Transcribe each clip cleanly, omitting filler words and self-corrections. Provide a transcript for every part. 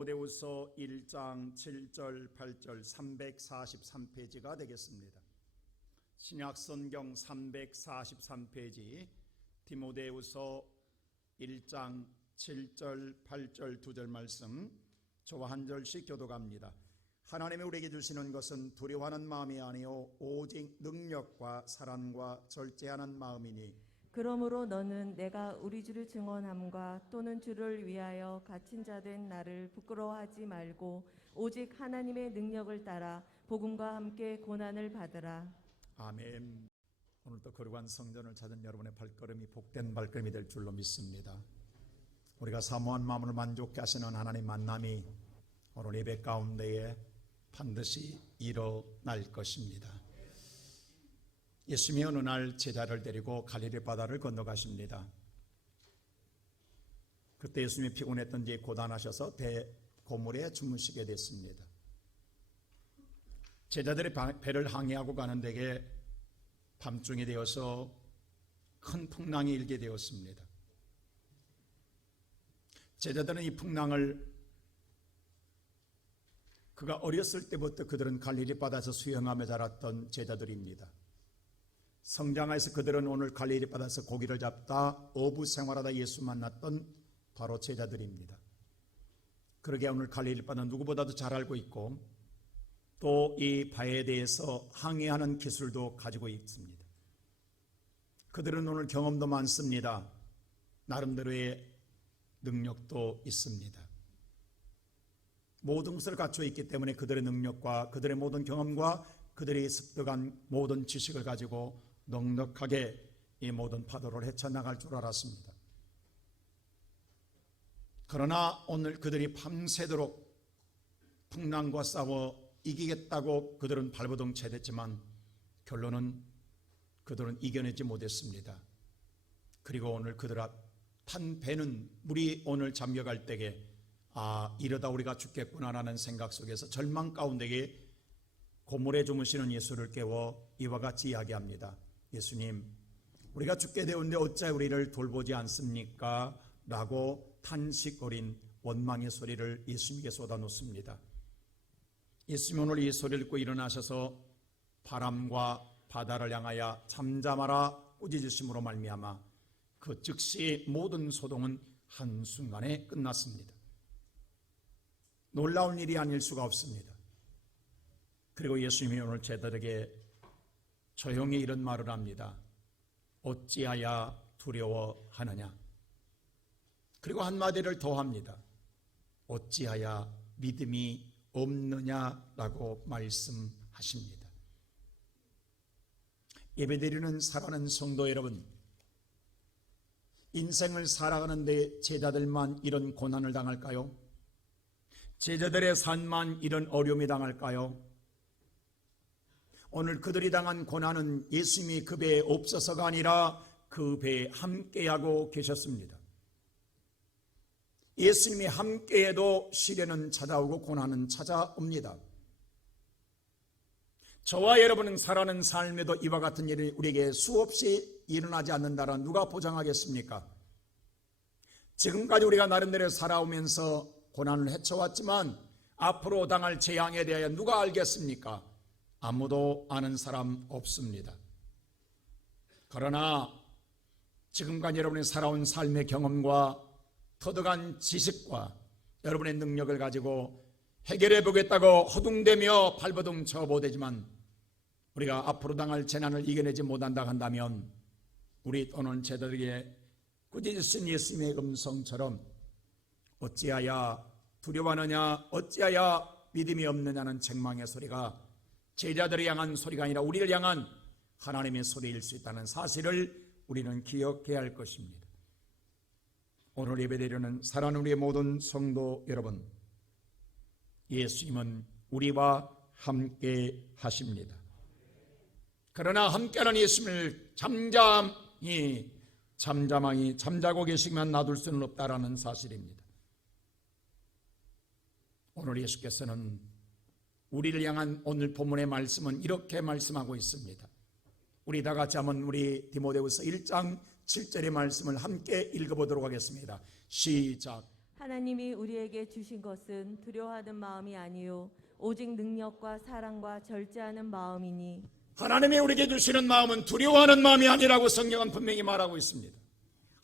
디모데후서 1장 7절 8절 343페이지가 되겠습니다. 신약성경 343페이지 디모데후서 1장 7절 8절 2절 말씀 저와 한 절씩 교독합니다. 하나님이 우리에게 주시는 것은 두려워하는 마음이 아니요 오직 능력과 사랑과 절제하는 마음이니 그러므로 너는 내가 우리 주를 증언함과 또는 주를 위하여 갇힌 자 된 나를 부끄러워하지 말고 오직 하나님의 능력을 따라 복음과 함께 고난을 받으라. 아멘. 오늘도 거룩한 성전을 찾은 여러분의 발걸음이 복된 발걸음이 될 줄로 믿습니다. 우리가 사모한 마음을 만족케 하시는 하나님 만남이 오늘 예배 가운데에 반드시 일어날 것입니다. 예수님이 어느 날 제자를 데리고 갈릴리 바다를 건너가십니다. 그때 예수님이 피곤했던지 고단하셔서 고물에 주무시게 됐습니다. 제자들이 배를 항해하고 가는 데에 밤중이 되어서 큰 풍랑이 일게 되었습니다. 제자들은 이 풍랑을 그가 어렸을 때부터 그들은 갈릴리 바다에서 수영하며 자랐던 제자들입니다. 성장해서 그들은 오늘 갈릴리 바다에서 고기를 잡다 어부 생활하다 예수 만났던 바로 제자들입니다. 그러게 오늘 갈릴리 바다는 누구보다도 잘 알고 있고 또 이 바에 대해서 항해하는 기술도 가지고 있습니다. 그들은 오늘 경험도 많습니다. 나름대로의 능력도 있습니다. 모든 것을 갖추어 있기 때문에 그들의 능력과 그들의 모든 경험과 그들이 습득한 모든 지식을 가지고 넉넉하게 이 모든 파도를 헤쳐나갈 줄 알았습니다. 그러나 오늘 그들이 밤새도록 풍랑과 싸워 이기겠다고 그들은 발버둥쳐댔지만 결론은 그들은 이겨내지 못했습니다. 그리고 오늘 그들 앞 탄 배는 물이 오늘 잠겨갈 때에 이러다 우리가 죽겠구나라는 생각 속에서 절망 가운데에 고물에 주무시는 예수를 깨워 이와 같이 이야기합니다. 예수님, 우리가 죽게 되었는데 어찌 우리를 돌보지 않습니까? 라고 탄식거린 원망의 소리를 예수님께 쏟아놓습니다. 예수님 오늘 이 소리를 듣고 일어나셔서 바람과 바다를 향하여 잠잠하라 꾸짖으심으로 말미암아 그 즉시 모든 소동은 한순간에 끝났습니다. 놀라운 일이 아닐 수가 없습니다. 그리고 예수님이 오늘 제자들에게 조용히 이런 말을 합니다. 어찌하여 두려워하느냐. 그리고 한마디를 더 합니다. 어찌하여 믿음이 없느냐라고 말씀하십니다. 예배드리는 사랑하는 성도 여러분, 인생을 살아가는데 제자들만 이런 고난을 당할까요? 제자들의 삶만 이런 어려움이 당할까요? 오늘 그들이 당한 고난은 예수님이 그 배에 없어서가 아니라 그 배에 함께하고 계셨습니다. 예수님이 함께해도 시련은 찾아오고 고난은 찾아옵니다. 저와 여러분은 살아가는 삶에도 이와 같은 일이 우리에게 수없이 일어나지 않는다라 누가 보장하겠습니까? 지금까지 우리가 나름대로 살아오면서 고난을 헤쳐왔지만 앞으로 당할 재앙에 대하여 누가 알겠습니까? 아무도 아는 사람 없습니다. 그러나 지금까지 여러분이 살아온 삶의 경험과 터득한 지식과 여러분의 능력을 가지고 해결해 보겠다고 허둥대며 발버둥 쳐보되지만 우리가 앞으로 당할 재난을 이겨내지 못한다 한다면 우리 또는 제자들에게 꾸짖으신 예수님의 음성처럼 어찌하여 두려워하느냐 어찌하여 믿음이 없느냐는 책망의 소리가 제자들을 향한 소리가 아니라 우리를 향한 하나님의 소리일 수 있다는 사실을 우리는 기억해야 할 것입니다. 오늘 예배드리는 사랑하는 우리의 모든 성도 여러분, 예수님은 우리와 함께 하십니다. 그러나 함께하는 예수님을 잠자고 계시기만 놔둘 수는 없다라는 사실입니다. 오늘 예수께서는 우리를 향한 오늘 본문의 말씀은 이렇게 말씀하고 있습니다. 우리 다 같이 한번 우리 디모데후서 1장 7절의 말씀을 함께 읽어보도록 하겠습니다. 시작. 하나님이 우리에게 주신 것은 두려워하는 마음이 아니요 오직 능력과 사랑과 절제하는 마음이니. 하나님이 우리에게 주시는 마음은 두려워하는 마음이 아니라고 성경은 분명히 말하고 있습니다.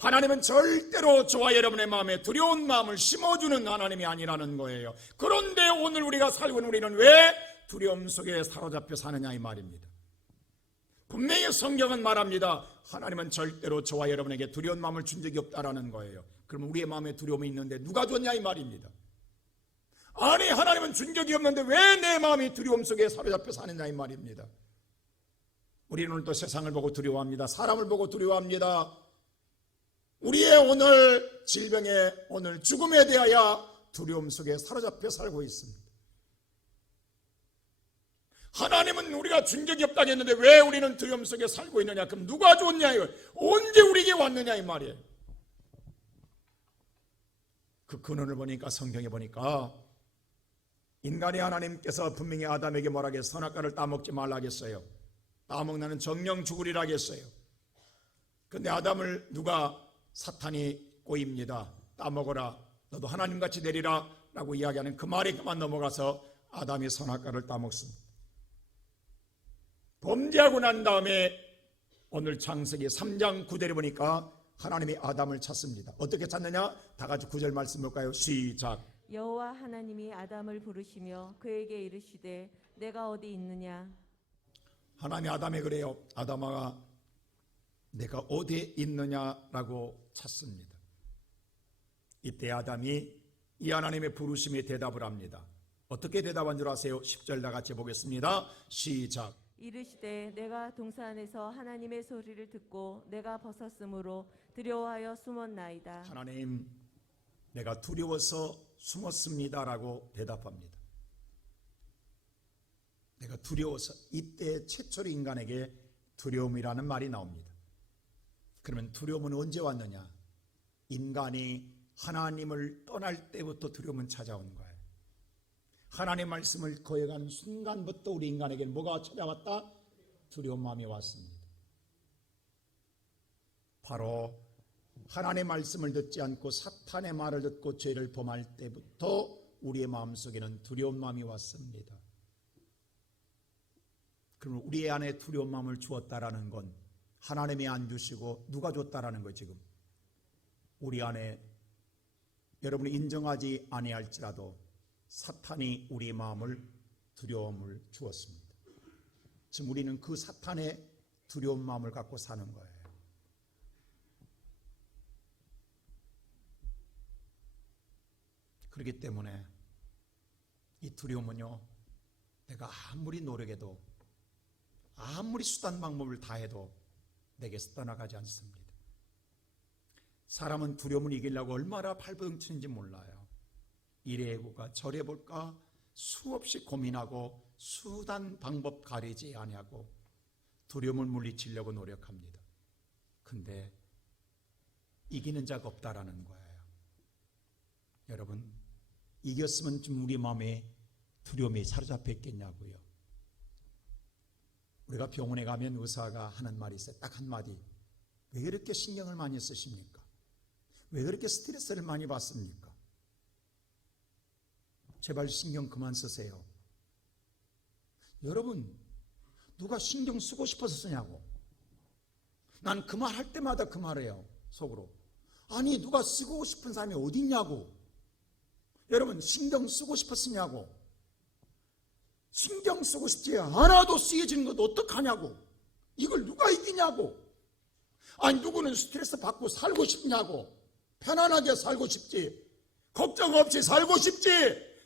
하나님은 절대로 저와 여러분의 마음에 두려운 마음을 심어주는 하나님이 아니라는 거예요. 그런데 오늘 우리가 살고 있는 우리는 왜 두려움 속에 사로잡혀 사느냐 이 말입니다. 분명히 성경은 말합니다. 하나님은 절대로 저와 여러분에게 두려운 마음을 준 적이 없다라는 거예요. 그럼 우리의 마음에 두려움이 있는데 누가 줬냐 이 말입니다. 아니, 하나님은 준 적이 없는데 왜 내 마음이 두려움 속에 사로잡혀 사느냐 이 말입니다. 우리는 오늘 또 세상을 보고 두려워합니다. 사람을 보고 두려워합니다. 우리의 오늘 질병에, 오늘 죽음에 대하여 두려움 속에 사로잡혀 살고 있습니다. 하나님은 우리가 준 적이 없다고 했는데 왜 우리는 두려움 속에 살고 있느냐? 그럼 누가 줬냐 이거? 언제 우리에게 왔느냐 이 말이에요. 그 근원을 보니까, 성경에 보니까 인간이 하나님께서 분명히 아담에게 뭐라고 했어요? 선악과를 따먹지 말라고 했어요. 따먹는 정령 죽으리라 했어요. 근데 아담을 누가, 사탄이 꼬입니다. 따먹어라, 너도 하나님같이 되리라 라고 이야기하는 그 말에 그만 넘어가서 아담이 선악과를 따먹습니다. 범죄하고 난 다음에 오늘 창세기 3장 9절에 보니까 하나님이 아담을 찾습니다. 어떻게 찾느냐? 다 같이 9절 말씀 볼까요? 시작. 여호와 하나님이 아담을 부르시며 그에게 이르시되 내가 어디 있느냐? 하나님이 아담에 그래요. 아담아, 내가 어디에 있느냐라고 찾습니다. 이때 아담이 이 하나님의 부르심에 대답을 합니다. 어떻게 대답한 줄 아세요? 10절 다 같이 보겠습니다. 시작. 이르시되 내가 동산에서 하나님의 소리를 듣고 내가 벗었으므로 두려워하여 숨었나이다. 하나님, 내가 두려워서 숨었습니다라고 대답합니다. 내가 두려워서. 이때 최초로 인간에게 두려움이라는 말이 나옵니다. 그러면 두려움은 언제 왔느냐? 인간이 하나님을 떠날 때부터 두려움은 찾아온 거예요. 하나님의 말씀을 거역하는 순간부터 우리 인간에게 뭐가 찾아왔다? 두려운 마음이 왔습니다. 바로 하나님의 말씀을 듣지 않고 사탄의 말을 듣고 죄를 범할 때부터 우리의 마음속에는 두려운 마음이 왔습니다. 그럼 우리 안에 두려운 마음을 주었다라는 건 하나님이 안 주시고 누가 줬다라는 거예요. 지금 우리 안에, 여러분이 인정하지 아니할지라도 사탄이 우리 마음을 두려움을 주었습니다. 지금 우리는 그 사탄의 두려운 마음을 갖고 사는 거예요. 그렇기 때문에 이 두려움은요, 내가 아무리 노력해도, 아무리 수단 방법을 다해도 내게서 떠나가지 않습니다. 사람은 두려움을 이기려고 얼마나 발버둥 치는지 몰라요. 이래 해볼까 저래 볼까 수없이 고민하고 수단 방법 가리지 아니하고 두려움을 물리치려고 노력합니다. 근데 이기는 자가 없다라는 거예요. 여러분, 이겼으면 좀 우리 마음에 두려움이 사로잡혀 있겠냐고요. 우리가 병원에 가면 의사가 하는 말이 있어요. 딱 한마디. 왜 그렇게 신경을 많이 쓰십니까? 왜 그렇게 스트레스를 많이 받습니까? 제발 신경 그만 쓰세요. 여러분, 누가 신경 쓰고 싶어서 쓰냐고. 난 그 말 할 때마다 그 말해요. 속으로. 아니, 누가 쓰고 싶은 사람이 어디 있냐고. 여러분, 신경 쓰고 싶었으냐고. 신경 쓰고 싶지 않아도 쓰여지는 것도 어떡하냐고. 이걸 누가 이기냐고. 아니, 누구는 스트레스 받고 살고 싶냐고. 편안하게 살고 싶지. 걱정 없이 살고 싶지.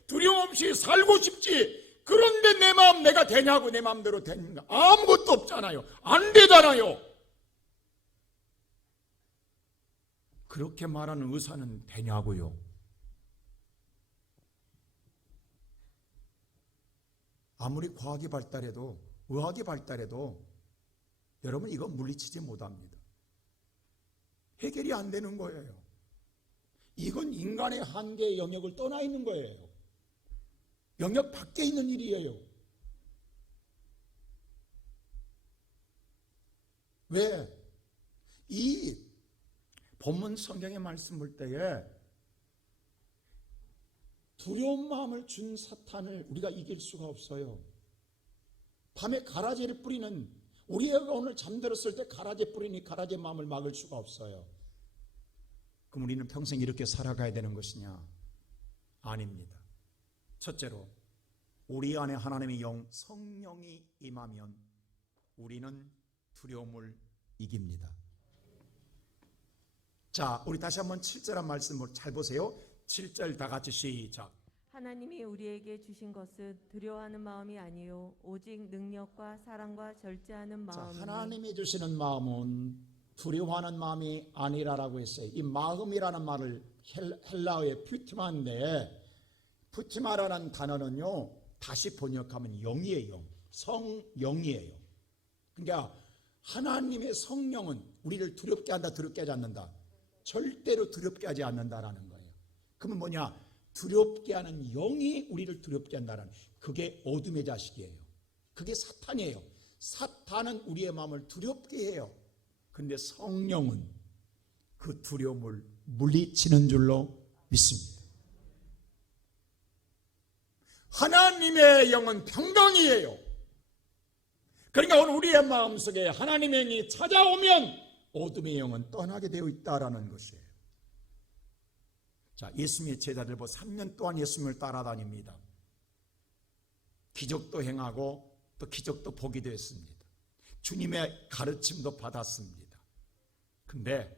두려움 없이 살고 싶지. 그런데 내 마음 내가 되냐고. 내 마음대로 되는가? 아무것도 없잖아요. 안 되잖아요. 그렇게 말하는 의사는 되냐고요. 아무리 과학이 발달해도, 의학이 발달해도 여러분, 이거 물리치지 못합니다. 해결이 안 되는 거예요. 이건 인간의 한계의 영역을 떠나 있는 거예요. 영역 밖에 있는 일이에요. 왜? 이 본문 성경의 말씀 볼 때에 두려운 마음을 준 사탄을 우리가 이길 수가 없어요. 밤에 가라지를 뿌리는, 우리가 오늘 잠들었을 때 가라지 뿌리니 가라지 마음을 막을 수가 없어요. 그럼 우리는 평생 이렇게 살아가야 되는 것이냐? 아닙니다. 첫째로 우리 안에 하나님의 영 성령이 임하면 우리는 두려움을 이깁니다. 자, 우리 다시 한번 7절 말씀을 잘 보세요. 7절 다 같이 시작. 하나님이 우리에게 주신 것은 두려워하는 마음이 아니요 오직 능력과 사랑과 절제하는 자, 마음이니. 하나님이 주시는 마음은 두려워하는 마음이 아니라라고 했어요. 이 마음이라는 말을 헬라어의 푸티마인데, 푸티마라는 단어는요 다시 번역하면 영이에요. 성영이에요. 그러니까 하나님의 성령은 우리를 두렵게 한다, 두렵게 하지 않는다. 절대로 두렵게 하지 않는다라는 거예요. 그러면 뭐냐? 두렵게 하는 영이 우리를 두렵게 한다는, 그게 어둠의 자식이에요. 그게 사탄이에요. 사탄은 우리의 마음을 두렵게 해요. 그런데 성령은 그 두려움을 물리치는 줄로 믿습니다. 하나님의 영은 평강이에요. 그러니까 오늘 우리의 마음속에 하나님의 영이 찾아오면 어둠의 영은 떠나게 되어 있다라는 것이에요. 자, 예수님의 제자들 3년 동안 예수님을 따라다닙니다. 기적도 행하고 또 기적도 보기도 했습니다. 주님의 가르침도 받았습니다. 근데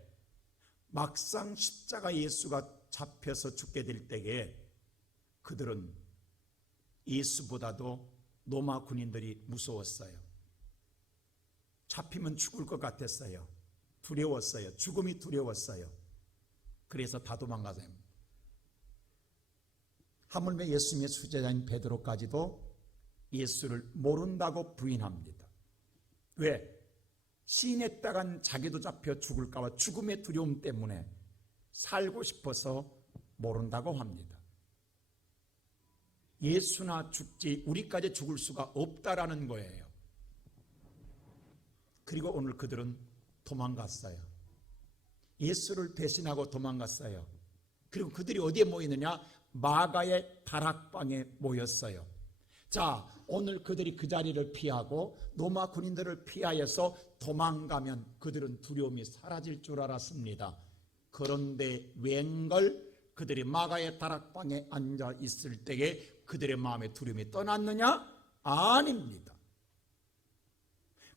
막상 십자가 예수가 잡혀서 죽게 될 때에 그들은 예수보다도 로마 군인들이 무서웠어요. 잡히면 죽을 것 같았어요. 두려웠어요. 죽음이 두려웠어요. 그래서 다 도망가세요. 하물며 예수님의 수제자인 베드로까지도 예수를 모른다고 부인합니다. 왜? 시인했다간 자기도 잡혀 죽을까 봐 죽음의 두려움 때문에 살고 싶어서 모른다고 합니다. 예수나 죽지 우리까지 죽을 수가 없다라는 거예요. 그리고 오늘 그들은 도망갔어요. 예수를 배신하고 도망갔어요. 그리고 그들이 어디에 모이느냐? 마가의 다락방에 모였어요. 자, 오늘 그들이 그 자리를 피하고 로마 군인들을 피하여서 도망가면 그들은 두려움이 사라질 줄 알았습니다. 그런데 웬걸 그들이 마가의 다락방에 앉아 있을 때에 그들의 마음의 두려움이 떠났느냐? 아닙니다.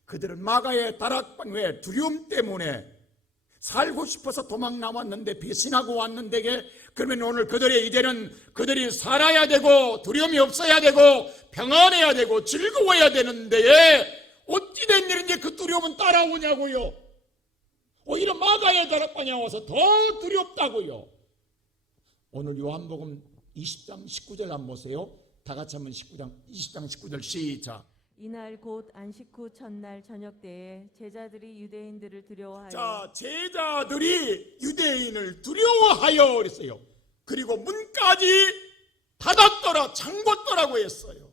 그들은 마가의 다락방 외에 두려움 때문에 살고 싶어서 도망 나왔는데, 배신하고 왔는데, 그러면 오늘 그들의 이제는 그들이 살아야 되고 두려움이 없어야 되고 평안해야 되고 즐거워야 되는데 어찌 된 일인지 그 두려움은 따라오냐고요. 오히려 마가의 다락방에 와서 더 두렵다고요. 오늘 요한복음 20장 19절 한번 보세요. 다 같이 한번 20장 19절 시작. 이날 곧 안식 후 첫날 저녁 때에 제자들이 유대인들을 두려워하여. 자, 제자들이 유대인을 두려워하여 그랬어요. 그리고 문까지 닫았더라, 잠궜더라고 했어요.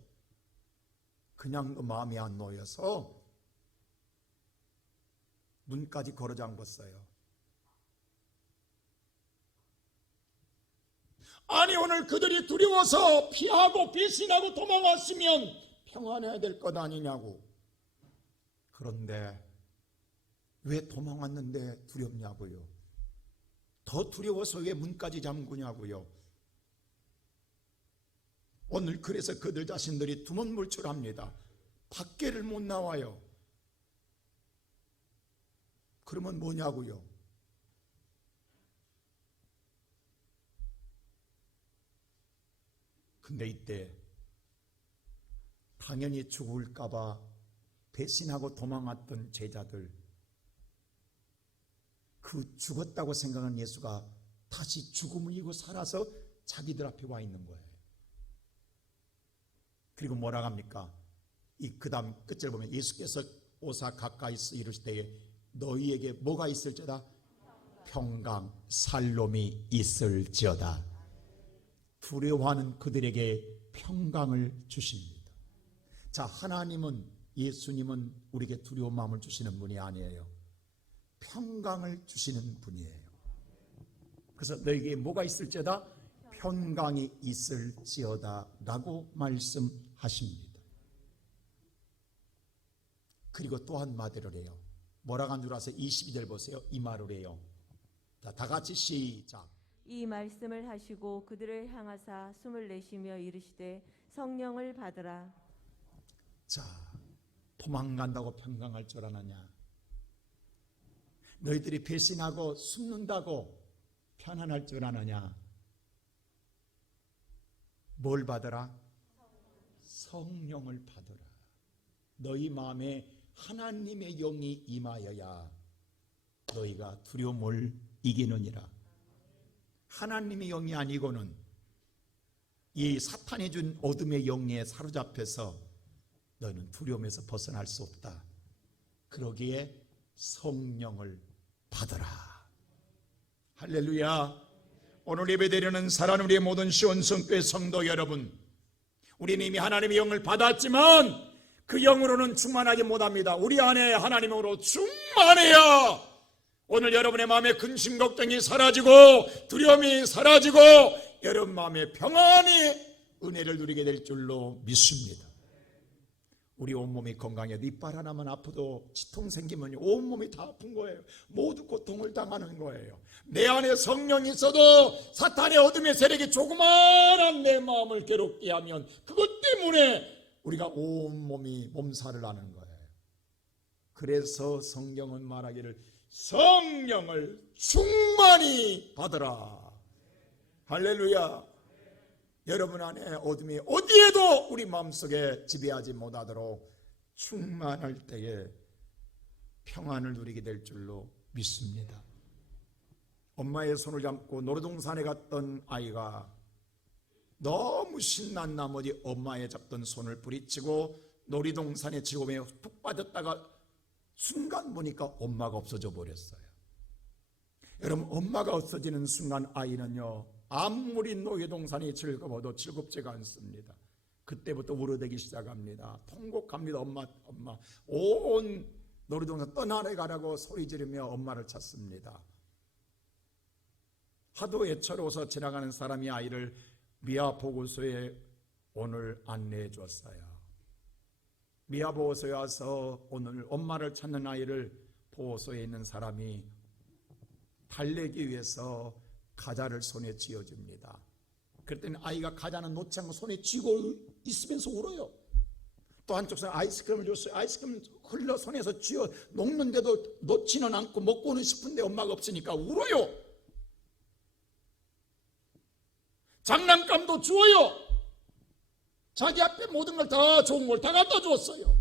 그냥도 마음이 안 놓여서 문까지 걸어 잠궜어요. 아니, 오늘 그들이 두려워서 피하고 배신하고 도망왔으면 평안해야 될 것 아니냐고. 그런데 왜 도망왔는데 두렵냐고요. 더 두려워서 왜 문까지 잠그냐고요. 오늘 그래서 그들 자신들이 두문물출합니다. 밖에를 못 나와요. 그러면 뭐냐고요. 근데 이때 당연히 죽을까 봐 배신하고 도망왔던 제자들, 그 죽었다고 생각한 예수가 다시 죽음을 이기고 살아서 자기들 앞에 와 있는 거예요. 그리고 뭐라 합니까? 그 다음 끝을 보면 예수께서 오사 가까이서 이르실 때에 너희에게 뭐가 있을지어다? 평강, 살롬이 있을지어다. 두려워하는 그들에게 평강을 주십니다. 자, 하나님은, 예수님은 우리에게 두려운 마음을 주시는 분이 아니에요. 평강을 주시는 분이에요. 그래서 너에게 뭐가 있을지어다? 평강이 있을지어다 라고 말씀하십니다. 그리고 또 한마디를 해요. 뭐라고 한 줄 아세요? 22절 보세요. 이 말을 해요. 자, 다 같이 시작. 이 말씀을 하시고 그들을 향하사 숨을 내쉬며 이르시되 성령을 받으라. 자, 도망간다고 평강할 줄 아느냐? 너희들이 배신하고 숨는다고 편안할 줄 아느냐? 뭘 받으라? 성령을 받으라. 너희 마음에 하나님의 영이 임하여야 너희가 두려움을 이기느니라. 하나님의 영이 아니고는 이 사탄이 준 어둠의 영에 사로잡혀서 너는 두려움에서 벗어날 수 없다. 그러기에 성령을 받으라. 할렐루야. 오늘 예배드리는 사랑하는 우리의 모든 시온성교회 성도 여러분, 우리는 이미 하나님의 영을 받았지만 그 영으로는 충만하지 못합니다. 우리 안에 하나님으로 충만해야 오늘 여러분의 마음에 근심 걱정이 사라지고 두려움이 사라지고 여러분 마음에 평안히 은혜를 누리게 될 줄로 믿습니다. 우리 온몸이 건강해도 이빨 하나만 아파도 치통 생기면 온몸이 다 아픈 거예요. 모두 고통을 당하는 거예요. 내 안에 성령이 있어도 사탄의 어둠의 세력이 조그마한 내 마음을 괴롭게 하면 그것 때문에 우리가 온몸이 몸살을 하는 거예요. 그래서 성경은 말하기를 성령을 충만히 받으라. 할렐루야. 여러분 안에 어둠이 어디에도 우리 마음속에 지배하지 못하도록 충만할 때에 평안을 누리게 될 줄로 믿습니다. 엄마의 손을 잡고 놀이동산에 갔던 아이가 너무 신난 나머지 엄마의 잡던 손을 뿌리치고 놀이동산의 즐거움에 푹 빠졌다가 순간 보니까 엄마가 없어져 버렸어요. 여러분, 엄마가 없어지는 순간 아이는요, 아무리 놀이동산이 즐거워도 즐겁지가 않습니다. 그때부터 울어대기 시작합니다. 통곡합니다. 엄마. 온 놀이동산 떠나가라고 소리 지르며 엄마를 찾습니다. 하도 애처로워서 지나가는 사람이 아이를 미아 보고소에 오늘 안내해 줬어요. 미아 보고소에 와서 오늘 엄마를 찾는 아이를 보고소에 있는 사람이 달래기 위해서 가자를 손에 쥐어줍니다. 그랬더니 아이가 가자는 놓지 않고 손에 쥐고 있으면서 울어요. 또 한쪽 손에 아이스크림을 줬어요. 아이스크림 흘러 손에서 쥐어 녹는데도 놓지는 않고 먹고는 싶은데 엄마가 없으니까 울어요. 장난감도 주어요. 자기 앞에 모든 걸 다 좋은 걸 다 갖다 주었어요.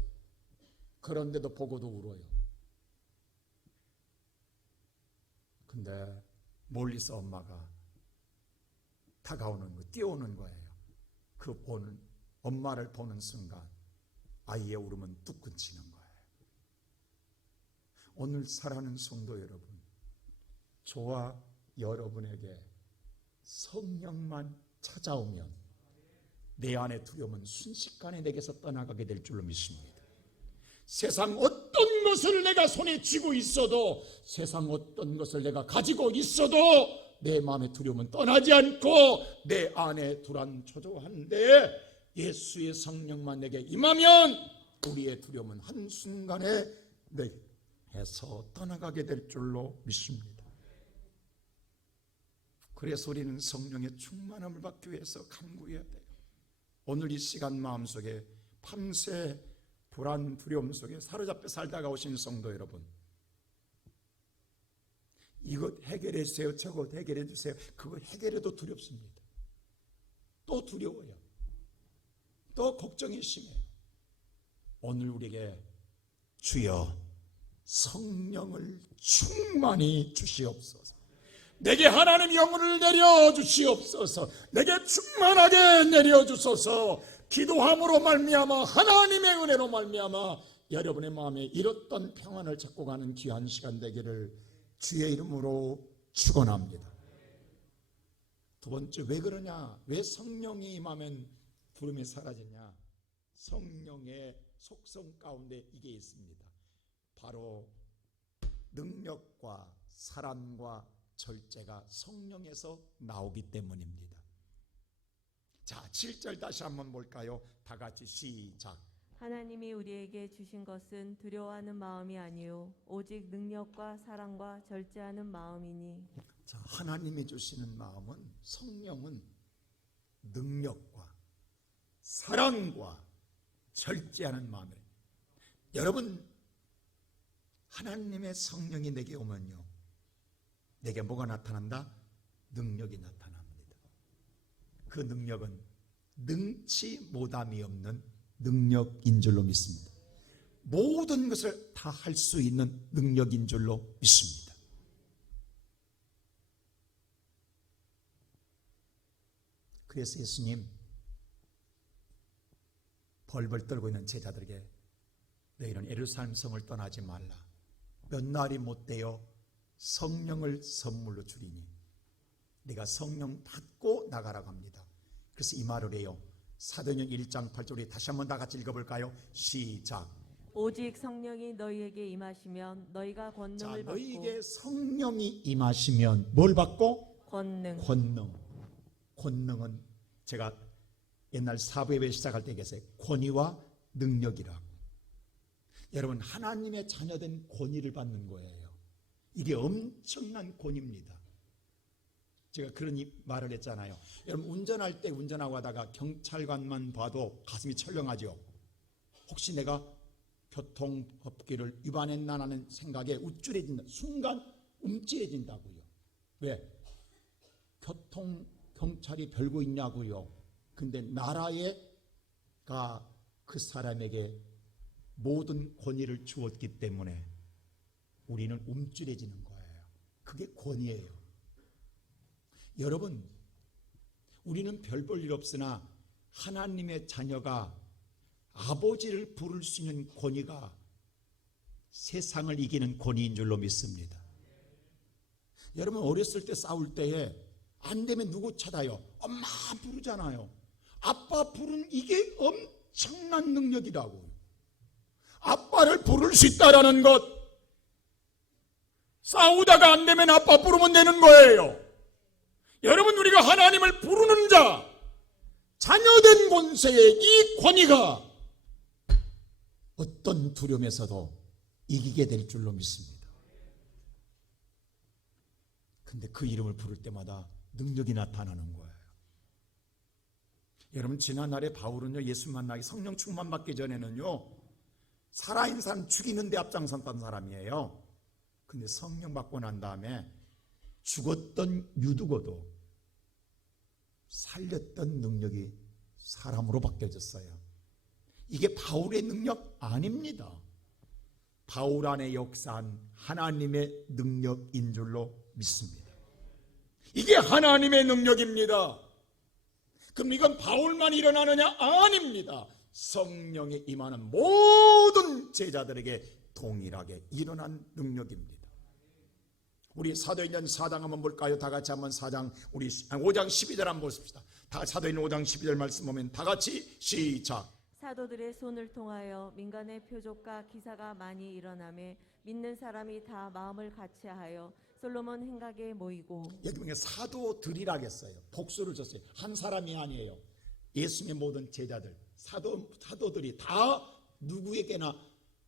그런데도 보고도 울어요. 근데 멀리서 엄마가 다가오는 거, 뛰어오는 거예요. 그 보는, 엄마를 보는 순간 아이의 울음은 뚝 끊치는 거예요. 오늘 사랑하는 성도 여러분, 저와 여러분에게 성령만 찾아오면 내 안의 두려움은 순식간에 내게서 떠나가게 될 줄로 믿습니다. 세상 어떤 것을 내가 손에 쥐고 있어도, 세상 어떤 것을 내가 가지고 있어도 내 마음의 두려움은 떠나지 않고 내 안에 두란초조한데 예수의 성령만 내게 임하면 우리의 두려움은 한순간에 내게서 떠나가게 될 줄로 믿습니다. 그래서 우리는 성령의 충만함을 받기 위해서 간구해야 돼요. 오늘 이 시간 마음속에 밤새 불안, 두려움 속에 사로잡혀 살다가 오신 성도 여러분, 이것 해결해 주세요, 저것 해결해 주세요. 그거 해결해도 두렵습니다. 또 두려워요. 또 걱정이 심해요. 오늘 우리에게 주여 성령을 충만히 주시옵소서. 내게 하나님의 영혼을 내려주시옵소서. 내게 충만하게 내려주소서. 기도함으로 말미암아 하나님의 은혜로 말미암아 여러분의 마음에 잃었던 평안을 찾고 가는 귀한 시간 되기를 주의 이름으로 축원합니다. 두 번째, 왜 그러냐? 왜 성령이 임하면 두려움이 사라지냐? 성령의 속성 가운데 이게 있습니다. 바로 능력과 사랑과 절제가 성령에서 나오기 때문입니다. 자, 7절 다시 한번 볼까요? 다 같이 시작. 하나님이 우리에게 주신 것은 두려워하는 마음이 아니요 오직 능력과 사랑과 절제하는 마음이니. 자, 하나님이 주시는 마음은, 성령은 능력과 사랑과 절제하는 마음이에요. 여러분, 하나님의 성령이 내게 오면요, 내게 뭐가 나타난다? 능력이 나타납니다. 그 능력은 능치 못함이 없는 능력인 줄로 믿습니다. 모든 것을 다 할 수 있는 능력인 줄로 믿습니다. 그래서 예수님 벌벌 떨고 있는 제자들에게 너희는 예루살렘 성을 떠나지 말라. 몇 날이 못 되어 성령을 선물로 주리니 네가 성령 받고 나가라고 합니다. 그래서 이 말을 해요. 사도행전 1장 8절 우리 다시 한번 다 같이 읽어볼까요? 시작. 오직 성령이 너희에게 임하시면 너희가 자, 권능을 받고. 너희에게 성령이 임하시면 뭘 받고? 권능. 권능은 제가 옛날 사부예배 시작할 때 얘기했어요. 권위와 능력이라고. 여러분, 하나님의 자녀된 권위를 받는 거예요. 이게 엄청난 권위입니다. 제가 그런 말을 했잖아요. 여러분, 운전할 때 운전하고 하다가 경찰관만 봐도 가슴이 철렁하죠. 혹시 내가 교통법규를 위반했나라는 생각에 우쭐해진다. 순간 움찔해진다고요. 왜? 경찰이 별거 있냐고요. 근데 나라가 그 사람에게 모든 권위를 주었기 때문에 우리는 움찔해지는 거예요. 그게 권위예요. 여러분, 우리는 별 볼 일 없으나 하나님의 자녀가 아버지를 부를 수 있는 권위가 세상을 이기는 권위인 줄로 믿습니다. 여러분, 어렸을 때 싸울 때에 안 되면 누구 찾아요? 엄마 부르잖아요. 아빠 부르는 이게 엄청난 능력이라고요. 아빠를 부를 수 있다라는 것, 싸우다가 안 되면 아빠 부르면 되는 거예요. 여러분, 우리가 하나님을 부르는 자, 자녀된 권세의 이 권위가 어떤 두려움에서도 이기게 될 줄로 믿습니다. 근데 그 이름을 부를 때마다 능력이 나타나는 거예요. 여러분, 지난날에 바울은요, 예수 만나기 성령 충만 받기 전에는요, 살아있는 사람 죽이는 데 앞장섰던 사람이에요. 근데 성령 받고 난 다음에 죽었던 유두고도 살렸던 능력이 사람으로 바뀌어졌어요. 이게 바울의 능력 아닙니다. 바울 안에 역사한 하나님의 능력인 줄로 믿습니다. 이게 하나님의 능력입니다. 그럼 이건 바울만 일어나느냐? 아닙니다. 성령의 임하는 모든 제자들에게 동일하게 일어난 능력입니다. 우리 사도행전 4장 한번 볼까요? 다 같이 한번 4장, 우리 5장 12절 한번 보십시다. 다 사도행전 5장 12절 말씀 보면 다 같이 시작. 사도들의 손을 통하여 민간의 표적과 기사가 많이 일어나매 믿는 사람이 다 마음을 같이하여 솔로몬 행각에 모이고. 여기 보면 사도들이라겠어요. 복수를 줬어요. 한 사람이 아니에요. 예수님의 모든 제자들, 사도들이 다 누구에게나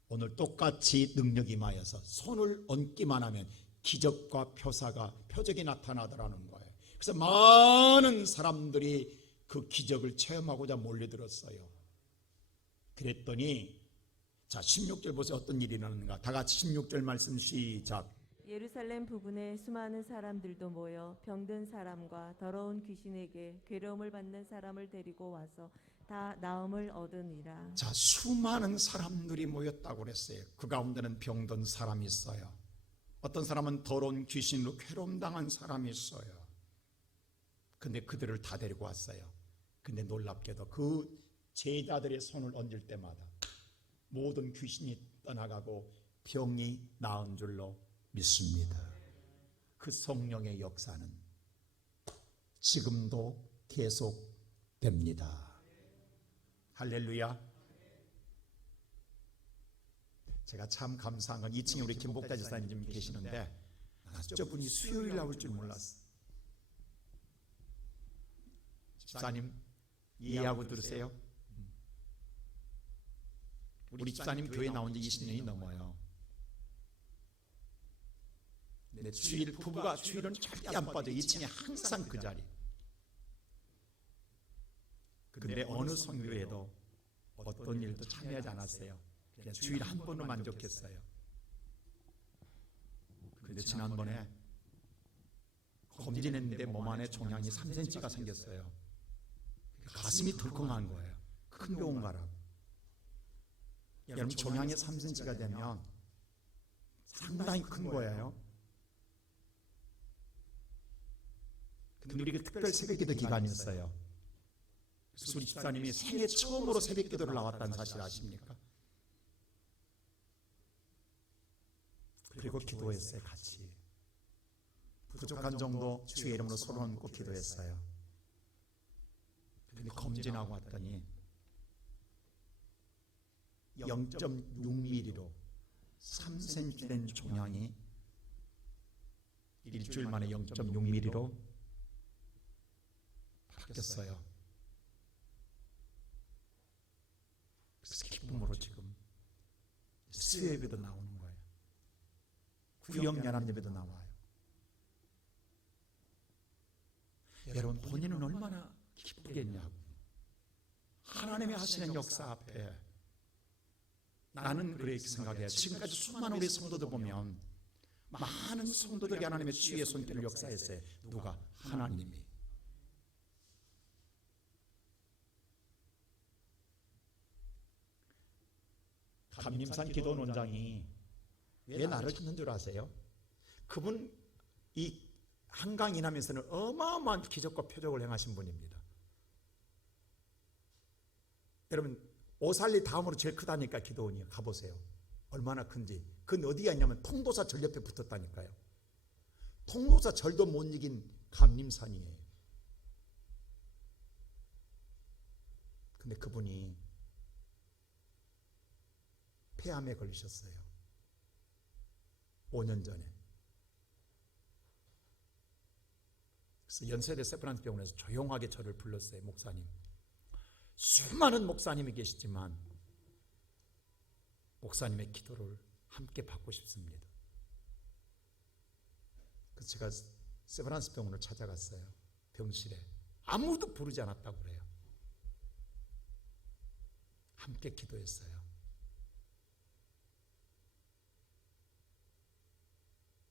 오늘 똑같이 능력이 임하여서 손을 얹기만 하면 기적과 표적이 나타나더라는 거예요. 그래서 많은 사람들이 그 기적을 체험하고자 몰려들었어요. 그랬더니 자, 16절 보세요. 어떤 일이 일어나는가. 다 같이 16절 말씀 시작. 예루살렘 부근에 수많은 사람들도 모여 병든 사람과 더러운 귀신에게 괴로움을 받는 사람을 데리고 와서 다 나음을 얻으니라. 자, 수많은 사람들이 모였다고 그랬어요. 그 가운데는 병든 사람이 있어요. 어떤 사람은 더러운 귀신으로 괴로움당한 사람이 있어요. 근데 그들을 다 데리고 왔어요. 근데 놀랍게도 그 제자들의 손을 얹을 때마다 모든 귀신이 떠나가고 병이 나은 줄로 믿습니다. 그 성령의 역사는 지금도 계속됩니다. 할렐루야. 제가 참 감사한 건 2층에 우리 김복다 지사님 계시는데 저분이 수요일 나올 줄 몰랐어요. 집사님, 이해하고 들으세요. 우리 집사님 교회 나온 지 20년이 넘어요. 근데 주일, 부부가 주일은 절대 안 빠져. 2층에 항상 그 자리. 근데 어느 선교회도 어떤 일도 참여하지 않았어요. 그냥 주일 한 번으로 만족했어요. 근데 지난번에 검진했는데 몸 안에 종양이 3cm가 생겼어요. 가슴이 덜컹한 거예요. 큰 병원 가라고. 여러분, 종양이 3cm가 되면 상당히 큰 거예요. 근데 우리 특별 새벽기도 기간이 있어요. 그래서 우리 집사님이 생애 처음으로 새벽기도를 나왔다는 사실 아십니까? 그리고 기도했어요. 같이 부족한 정도 주의 이름으로 손을 얹고 기도했어요. 근데 검진하고 왔더니 0.6mm로 3cm 된 종양이 일주일 만에 0.6mm로 바뀌었어요. 그래서 기쁨으로 지금 수요예배도 나오는 거예요. 구역연합예배도 나와요. 여러분, 본인은 얼마나 기쁘겠냐고. 하나님이 하시는 역사 앞에 나는 그렇게 생각해요. 지금까지 수많은 우리 성도들 보면 많은 성도들이 하나님의 주의 손길을 역사했어요. 누가? 하나님이. 감림산 기도원장이 왜 나를 찾는 줄 아세요? 그분 이 한강 이남에서는 어마어마한 기적과 표적을 행하신 분입니다. 여러분, 오살리 다음으로 제일 크다니까 기도원이 가보세요. 얼마나 큰지. 그건 어디가 있냐면 통도사 절 옆에 붙었다니까요. 통도사 절도 못 이긴 감림산이에요. 근데 그분이 폐암에 걸리셨어요. 5년 전에. 그래서 연세대 세브란스 병원에서 조용하게 저를 불렀어요. 목사님. 수많은 목사님이 계시지만 목사님의 기도를 함께 받고 싶습니다. 그래서 제가 세브란스 병원을 찾아갔어요. 병실에. 아무도 부르지 않았다고 그래요. 함께 기도했어요.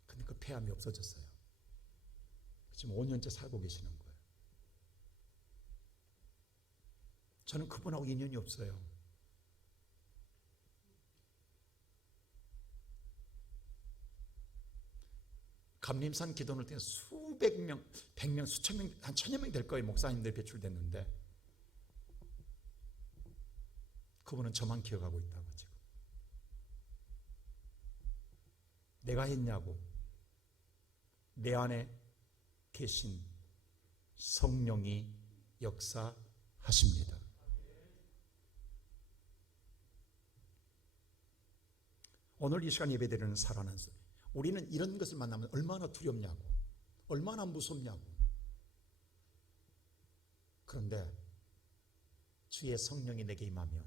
근데 그 폐암이 없어졌어요. 지금 5년째 살고 계시는 거예요. 저는 그분하고 인연이 없어요. 감림산 기도원을 통해 수백 명, 100명, 수천 명, 한 1000여 명 될 거예요. 목사님들 배출됐는데 그분은 저만 기억하고 있다고 지금. 내가 했냐고. 내 안에 계신 성령이 역사하십니다. 오늘 이 시간 예배드리는 살아난 수, 우리는 이런 것을 만나면 얼마나 두렵냐고, 얼마나 무섭냐고. 그런데 주의 성령이 내게 임하면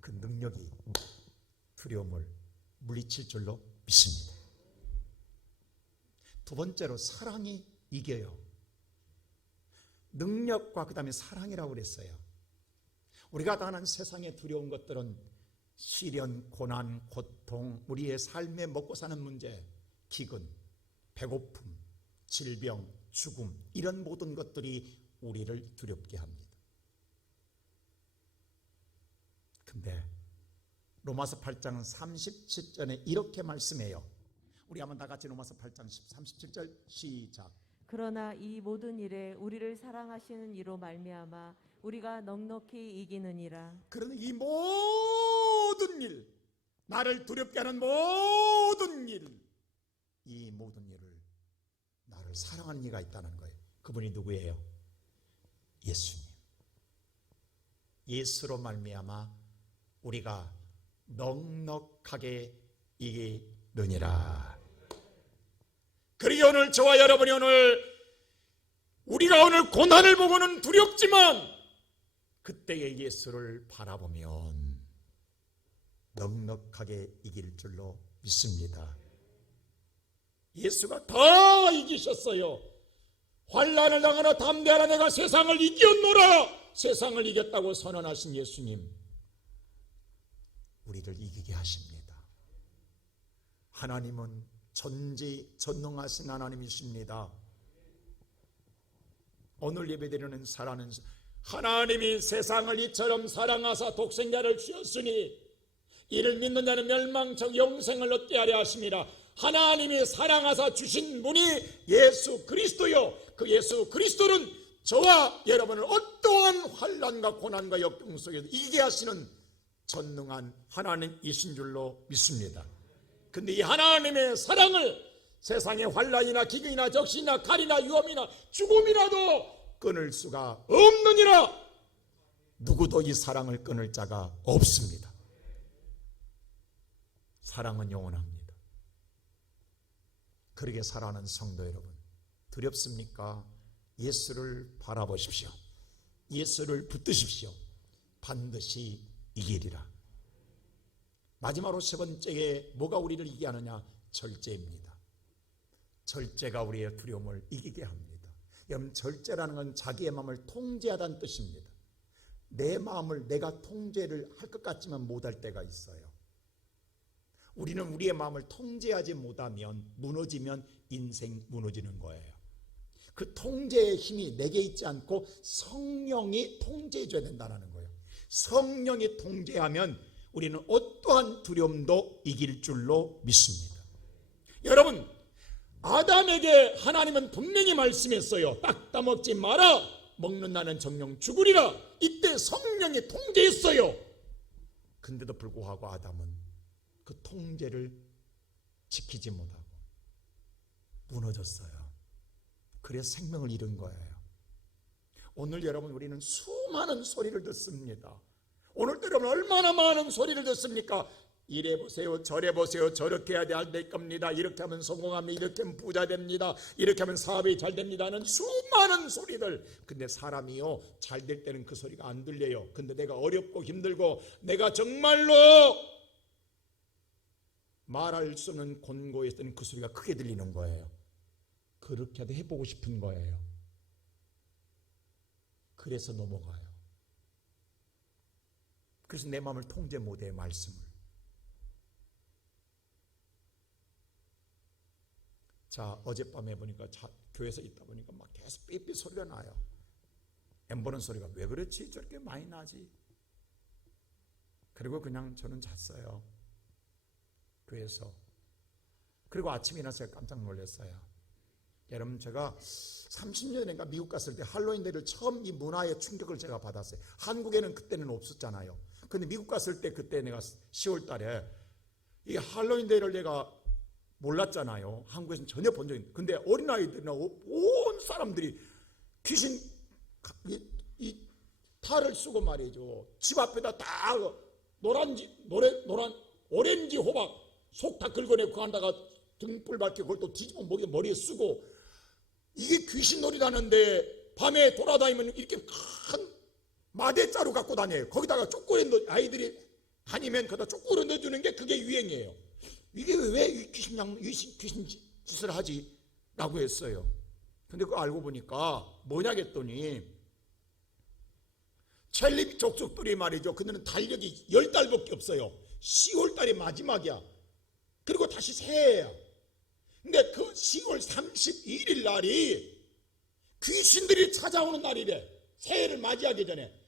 그 능력이 두려움을 물리칠 줄로 믿습니다. 두 번째로 사랑이 이겨요. 능력과 그 다음에 사랑이라고 그랬어요. 우리가 당하는 세상의 두려운 것들은 시련, 고난, 고통, 우리의 삶에 먹고 사는 문제, 기근, 배고픔, 질병, 죽음, 이런 모든 것들이 우리를 두렵게 합니다. 근데 로마서 8장 37절에 이렇게 말씀해요. 우리 한번 다 같이 로마서 8장 37절 시작. 그러나 이 모든 일에 우리를 사랑하시는 이로 말미암아 우리가 넉넉히 이기느니라. 그러나 이 모든 일, 나를 두렵게 하는 모든 일, 이 모든 일을 나를 사랑하는 이가 있다는 거예요. 그분이 누구예요? 예수님. 예수로 말미암아 우리가 넉넉하게 이기느니라. 그러기 오늘 저와 여러분이 우리가 오늘 고난을 보고는 두렵지만 그때의 예수를 바라보면 넉넉하게 이길 줄로 믿습니다. 예수가 다 이기셨어요. 환난을 당하나 담대하라, 내가 세상을 이겼노라. 세상을 이겼다고 선언하신 예수님, 우리를 이기게 하십니다. 하나님은 전지전능하신 하나님이십니다. 오늘 예배드리는 사랑하는 하나님이 세상을 이처럼 사랑하사 독생자를 주셨으니 이를 믿는 자는 멸망적 영생을 얻게 하려 하심이라. 하나님이 사랑하사 주신 분이 예수 그리스도요, 그 예수 그리스도는 저와 여러분을 어떠한 환난과 고난과 역경 속에서 이기게 하시는 전능한 하나님이신 줄로 믿습니다. 근데 이 하나님의 사랑을 세상의 환난이나 기근이나 적신이나 칼이나 위험이나 죽음이라도 끊을 수가 없느니라. 누구도 이 사랑을 끊을 자가 없습니다. 사랑은 영원합니다. 그러게 살아가는 성도 여러분, 두렵습니까? 예수를 바라보십시오. 예수를 붙드십시오. 반드시 이기리라. 마지막으로 세 번째에 뭐가 우리를 이기게 하느냐? 절제입니다. 절제가 우리의 두려움을 이기게 합니다. 여러분, 절제라는 건 자기의 마음을 통제하다는 뜻입니다. 내 마음을 내가 통제를 할 것 같지만 못할 때가 있어요. 우리는 우리의 마음을 통제하지 못하면, 무너지면 인생 무너지는 거예요. 그 통제의 힘이 내게 있지 않고 성령이 통제해 줘야 된다는 거예요. 성령이 통제하면 우리는 어떠한 두려움도 이길 줄로 믿습니다. 여러분, 아담에게 하나님은 분명히 말씀했어요. 딱 따먹지 마라. 먹는다는 정령 죽으리라. 이때 성령이 통제했어요. 근데도 불구하고 아담은 그 통제를 지키지 못하고 무너졌어요. 그래서 생명을 잃은 거예요. 오늘 여러분, 우리는 수많은 소리를 듣습니다. 오늘도 여러분 얼마나 많은 소리를 듣습니까? 이래 보세요, 저래 보세요, 저렇게 해야 될 겁니다. 이렇게 하면 성공합니다. 이렇게 하면 부자 됩니다. 이렇게 하면 사업이 잘 됩니다는 수많은 소리들. 근데 사람이요, 잘 될 때는 그 소리가 안 들려요. 근데 내가 어렵고 힘들고 내가 정말로 말할 수 없는 곤고했을 때는 그 소리가 크게 들리는 거예요. 그렇게도 해보고 싶은 거예요. 그래서 넘어가요. 그래서 내 마음을 통제 못해요, 말씀을. 자, 어젯밤에 보니까 교회에서 있다 보니까 막 계속 삐삐 소리가 나요. 엠보는 소리가 왜 그렇지? 저렇게 많이 나지? 그리고 그냥 저는 잤어요, 교회에서. 그리고 아침에 일어나서 깜짝 놀랐어요. 여러분, 제가 30년 전인가 미국 갔을 때 할로윈데이를 처음 이 문화의 충격을 제가 받았어요. 한국에는 그때는 없었잖아요. 근데 미국 갔을 때 그때 내가 10월 달에 이 할로윈데이를 내가 몰랐잖아요. 한국에서는 전혀 본 적이 없는데, 근데 어린아이들이나 온 사람들이 귀신 이 탈을 쓰고 말이죠, 집 앞에다 다 노란 오렌지 호박 속 다 긁어내고 그 안다가 등불 밝히고 그걸 또 뒤집어 머리에 쓰고, 이게 귀신놀이라는데 밤에 돌아다니면 이렇게 큰 마대자루 갖고 다녀요. 거기다가 쪼꼬리 아이들이 다니면 거기다 쪼꼬리 넣어주는 게 그게 유행이에요. 이게 왜 귀신 짓을 하지? 라고 했어요. 근데 그거 알고 보니까 뭐냐겠더니 첼립 족속들이 말이죠, 그들은 달력이 10달밖에 없어요. 10월달이 마지막이야. 그리고 다시 새해야. 근데 그 10월 31일 날이 귀신들이 찾아오는 날이래. 새해를 맞이하기 전에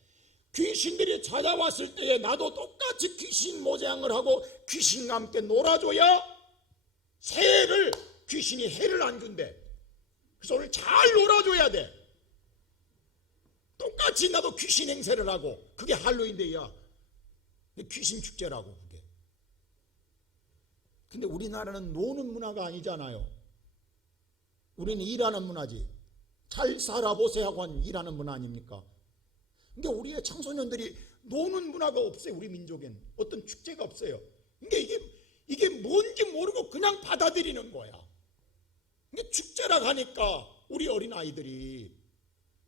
귀신들이 찾아왔을 때에 나도 똑같이 귀신 모양을 하고 귀신과 함께 놀아줘야 새해를, 귀신이 해를 안 준대. 그래서 오늘 잘 놀아줘야 돼. 똑같이 나도 귀신 행세를 하고, 그게 할로윈데이야. 귀신 축제라고 그게. 근데 우리나라는 노는 문화가 아니잖아요. 우리는 일하는 문화지. 잘 살아보세요 하고 한 일하는 문화 아닙니까? 근데 우리의 청소년들이 노는 문화가 없어요. 우리 민족엔 어떤 축제가 없어요. 그러니까 이게 뭔지 모르고 그냥 받아들이는 거야. 근데 축제라 하니까 우리 어린 아이들이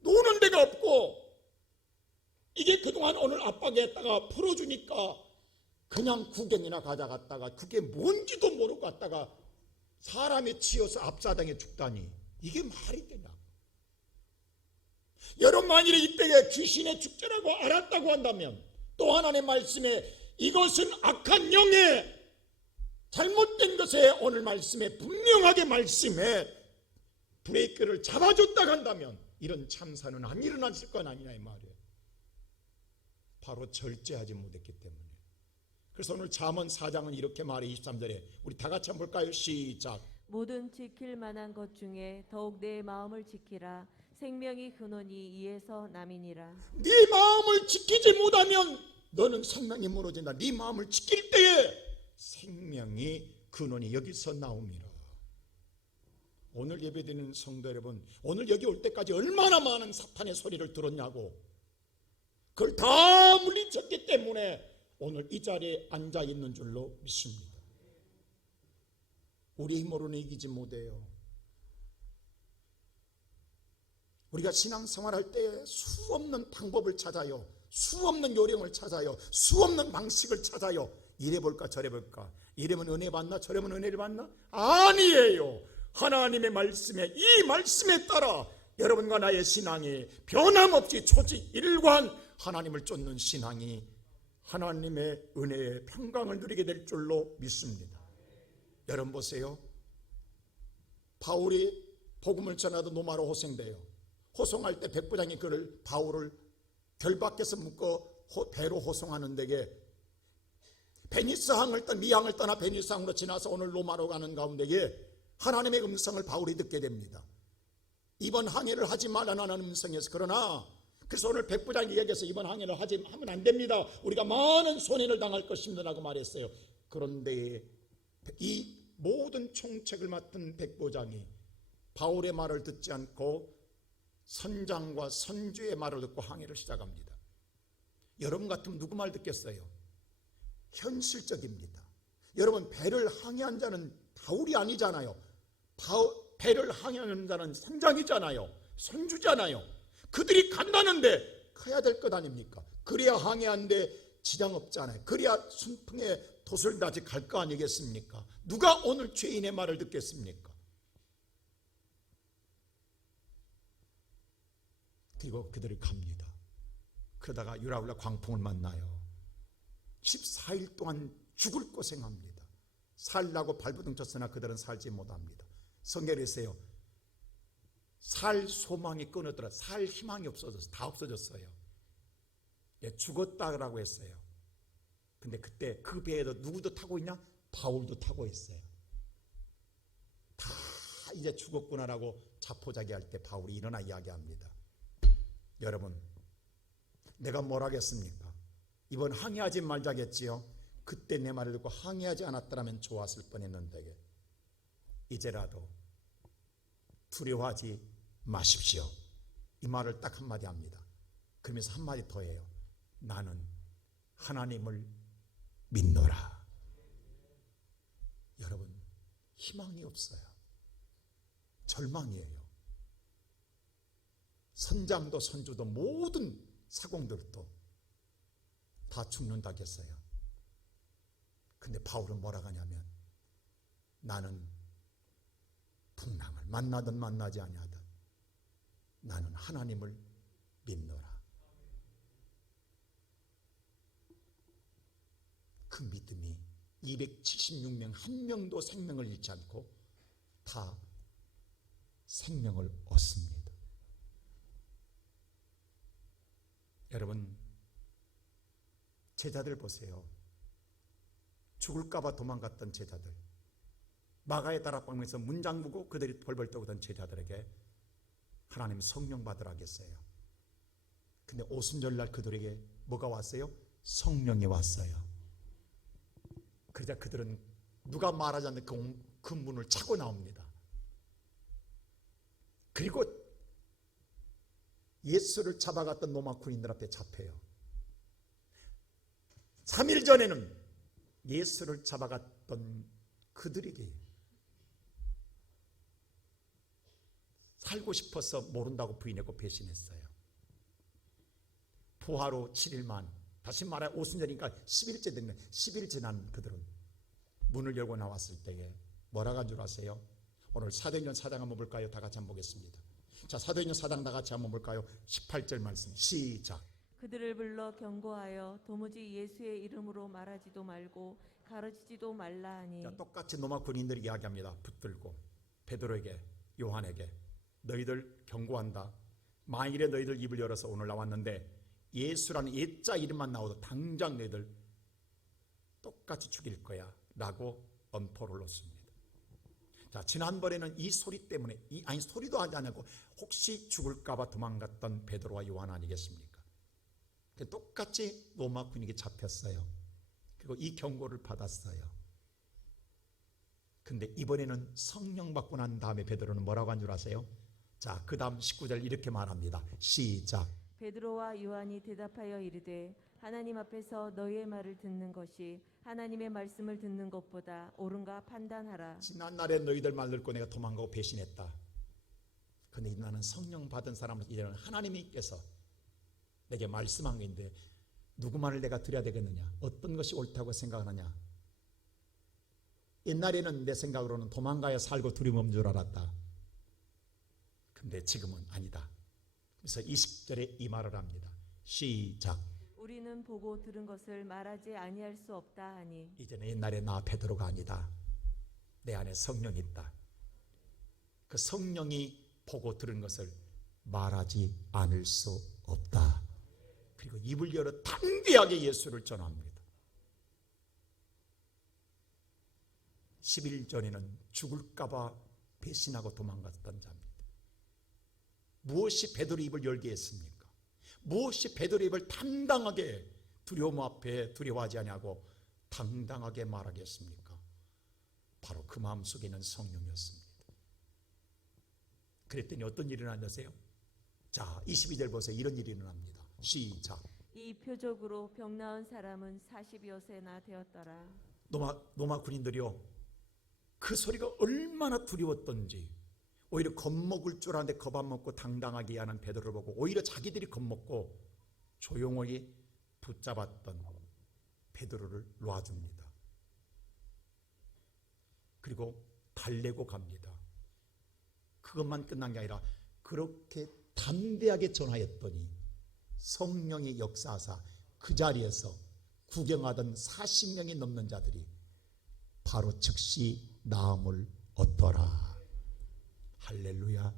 노는 데가 없고 이게 그동안 오늘 압박했다가 풀어주니까 그냥 구경이나 가져갔다가 그게 뭔지도 모르고 갔다가 사람이 치여서 앞사당에 죽다니 이게 말이 되냐. 여러분 만일에 이때에 귀신의 축제라고 알았다고 한다면 또 하나님의 말씀에 이것은 악한 영의 잘못된 것에 오늘 말씀에 분명하게 말씀에 브레이크를 잡아줬다고 한다면 이런 참사는 안 일어났을 건 아니냐 이 말이에요. 바로 절제하지 못했기 때문에. 그래서 오늘 잠언 4장은 이렇게 말해 23절에 우리 다 같이 한번 볼까요? 시작. 모든 지킬 만한 것 중에 더욱 내 마음을 지키라. 생명이 근원이 이에서 남이니라. 네 마음을 지키지 못하면 너는 생명이 무너진다. 네 마음을 지킬 때에 생명이 근원이 여기서 나옵니다. 오늘 예배드리는 성도 여러분, 오늘 여기 올 때까지 얼마나 많은 사탄의 소리를 들었냐고. 그걸 다 물리쳤기 때문에 오늘 이 자리에 앉아 있는 줄로 믿습니다. 우리 힘으로는 이기지 못해요. 우리가 신앙생활할 때 수없는 방법을 찾아요. 수없는 요령을 찾아요. 수없는 방식을 찾아요. 이래 볼까 저래 볼까. 이러면 은혜 받나 저러면 은혜를 받나? 아니에요. 하나님의 말씀에 이 말씀에 따라 여러분과 나의 신앙이 변함없이 초지일관 하나님을 쫓는 신앙이 하나님의 은혜의 평강을 누리게 될 줄로 믿습니다. 여러분 보세요. 바울이 복음을 전하던 로마로 호송돼요. 호송할 때 백부장이 그를 바울을 결박해서 묶어 배로 호송하는 데에 베니스항을 떠나 미항을 떠나 베니스항으로 지나서 오늘 로마로 가는 가운데에 하나님의 음성을 바울이 듣게 됩니다. 이번 항해를 하지 말라는 음성이었어. 그러나 그래서 오늘 백부장이 얘기해서 이번 항해를 하면 안 됩니다. 우리가 많은 손해를 당할 것입니다 라고 말했어요. 그런데 이 모든 총책을 맡은 백부장이 바울의 말을 듣지 않고 선장과 선주의 말을 듣고 항해를 시작합니다. 여러분 같으면 누구 말 듣겠어요? 현실적입니다. 여러분 배를 항해한 자는 바울이 아니잖아요. 배를 항해하는 자는 선장이잖아요. 선주잖아요. 그들이 간다는데 가야 될 것 아닙니까? 그래야 항해하는데 지장 없잖아요. 그래야 순풍에 도술다지 갈 거 아니겠습니까? 누가 오늘 죄인의 말을 듣겠습니까? 그리고 그들이 갑니다. 그러다가 유라굴라 광풍을 만나요. 14일 동안 죽을 고생합니다. 살라고 발버둥 쳤으나 그들은 살지 못합니다. 성경에 있어요. 살 소망이 끊어더라. 살 희망이 없어졌어요. 다 없어졌어요. 예, 죽었다라고 했어요. 근데 그때 그 배에도 누구도 타고 있냐? 바울도 타고 있어요. 다 이제 죽었구나라고 자포자기할 때 바울이 일어나 이야기합니다. 여러분, 내가 뭘 하겠습니까? 이번 항해하지 말자겠지요. 그때 내 말을 듣고 항해하지 않았더라면 좋았을 뻔했는데 이제라도 두려워하지 마십시오. 이 말을 딱 한마디 합니다. 그러면서 한마디 더 해요. 나는 하나님을 믿노라. 여러분, 희망이 없어요. 절망이에요. 선장도 선주도 모든 사공들도 다 죽는다겠어요. 근데 바울은 뭐라고 하냐면 나는 풍랑을 만나든 만나지 아니하든 나는 하나님을 믿노라. 그 믿음이 276명 한 명도 생명을 잃지 않고 다 생명을 얻습니다. 여러분, 제자들 보세요. 죽을까봐 도망갔던 제자들, 마가의 다락방에서 문 잠그고 그들이 벌벌 떠오던 제자들에게 하나님 성령 받으라 하겠어요. 근데 오순절날 그들에게 뭐가 왔어요? 성령이 왔어요. 그러자 그들은 누가 말하지 않는 그 문을 차고 나옵니다. 그리고 예수를 잡아갔던 로마 군인들 앞에 잡혀요. 3일 전에는 예수를 잡아갔던 그들에게 살고 싶어서 모른다고 부인했고 배신했어요. 부활 후 7일만, 다시 말해 오순절이니까 10일째 됐네. 10일 지난 그들은 문을 열고 나왔을 때에 뭐라고 한 줄 아세요? 오늘 사도행전 4장 한번 볼까요? 다 같이 한번 보겠습니다. 자, 사도행전 4장 다 같이 한번 볼까요? 18절 말씀 시작. 그들을 불러 경고하여 도무지 예수의 이름으로 말하지도 말고 가르치지도 말라 하니. 자, 똑같이 로마 군인들이 이야기합니다. 붙들고 베드로에게, 요한에게, 너희들 경고한다. 만일에 너희들 입을 열어서 오늘 나왔는데 예수라는 옛자 이름만 나와도 당장 너희들 똑같이 죽일 거야 라고 엄포를 놓습니다. 자, 지난번에는 이 소리 때문에 소리도 하지 않고 혹시 죽을까 봐 도망갔던 베드로와 요한 아니겠습니까? 똑같이 로마 군인에게 잡혔어요. 그리고 이 경고를 받았어요. 근데 이번에는 성령 받고 난 다음에 베드로는 뭐라고 한 줄 아세요? 자, 그 다음 19절 이렇게 말합니다. 시작. 베드로와 요한이 대답하여 이르되 하나님 앞에서 너희의 말을 듣는 것이 하나님의 말씀을 듣는 것보다 옳은가 판단하라. 지난날에 너희들 말 듣고 내가 도망가고 배신했다. 근데 나는 성령 받은 사람은 이제는 하나님께서 내게 말씀한 게 있는데 누구 말을 내가 들어야 되겠느냐? 어떤 것이 옳다고 생각하느냐? 옛날에는 내 생각으로는 도망가야 살고 두려움 없는 줄 알았다. 근데 지금은 아니다. 그래서 20절에 이 말을 합니다. 시작. 우리는 보고 들은 것을 말하지 아니할 수 없다 하니. 이제는 옛날에 나 베드로가 아니다. 내 안에 성령이 있다. 그 성령이 보고 들은 것을 말하지 않을 수 없다. 그리고 입을 열어 담대하게 예수를 전합니다. 10일 전에는 죽을까 봐 배신하고 도망갔던 자입니다. 무엇이 베드로 입을 열게 했습니까? 무엇이 베드로 입을 당당하게 두려움 앞에 두려워하지 아니하고 당당하게 말하겠습니까? 바로 그 마음속에 있는 성령이었습니다. 그랬더니 어떤 일이 일어나세요? 자, 22절 보세요. 이런 일이 일어납니다. 시작. 이 표적으로 병 나은 사람은 40여세나 되었더라. 로마 군인들이요, 그 소리가 얼마나 두려웠던지 오히려 겁먹을 줄 아는데 겁 안 먹고 당당하게 하는 베드로를 보고 오히려 자기들이 겁먹고 조용히 붙잡았던 베드로를 놔줍니다. 그리고 달래고 갑니다. 그것만 끝난 게 아니라 그렇게 담대하게 전하였더니 성령이 역사하사 그 자리에서 구경하던 40명이 넘는 자들이 바로 즉시 나음을 얻더라. 할렐루야.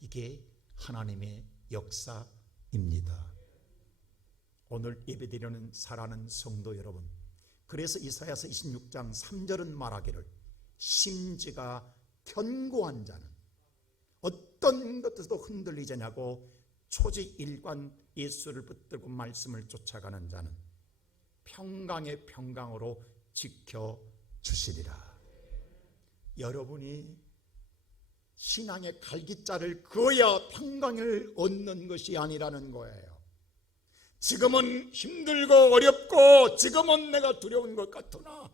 이게 하나님의 역사입니다. 오늘 예배드리는 사랑하는 성도 여러분, 그래서 이사야서 26장 3절은 말하기를 심지가 견고한 자는 어떤 것도 흔들리지 않고 초지일관 예수를 붙들고 말씀을 쫓아가는 자는 평강의 평강으로 지켜주시리라. 여러분이 신앙의 갈기자를 그어야 평강을 얻는 것이 아니라는 거예요. 지금은 힘들고 어렵고 지금은 내가 두려운 것 같으나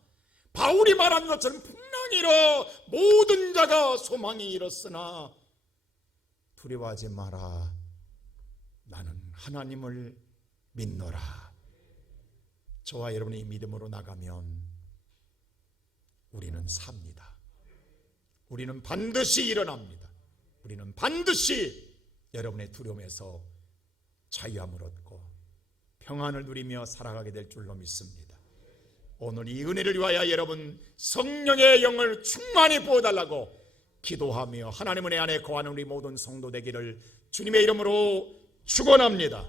바울이 말한 것처럼 풍랑이라 모든 자가 소망이 이렇으나 두려워하지 마라. 나는 하나님을 믿노라. 저와 여러분이 믿음으로 나가면 우리는 삽니다. 우리는 반드시 일어납니다. 우리는 반드시 여러분의 두려움에서 자유함을 얻고 평안을 누리며 살아가게 될 줄로 믿습니다. 오늘 이 은혜를 위하여 여러분 성령의 영을 충만히 부어달라고 기도하며 하나님 은혜 안에 거하는 우리 모든 성도 되기를 주님의 이름으로 축원합니다.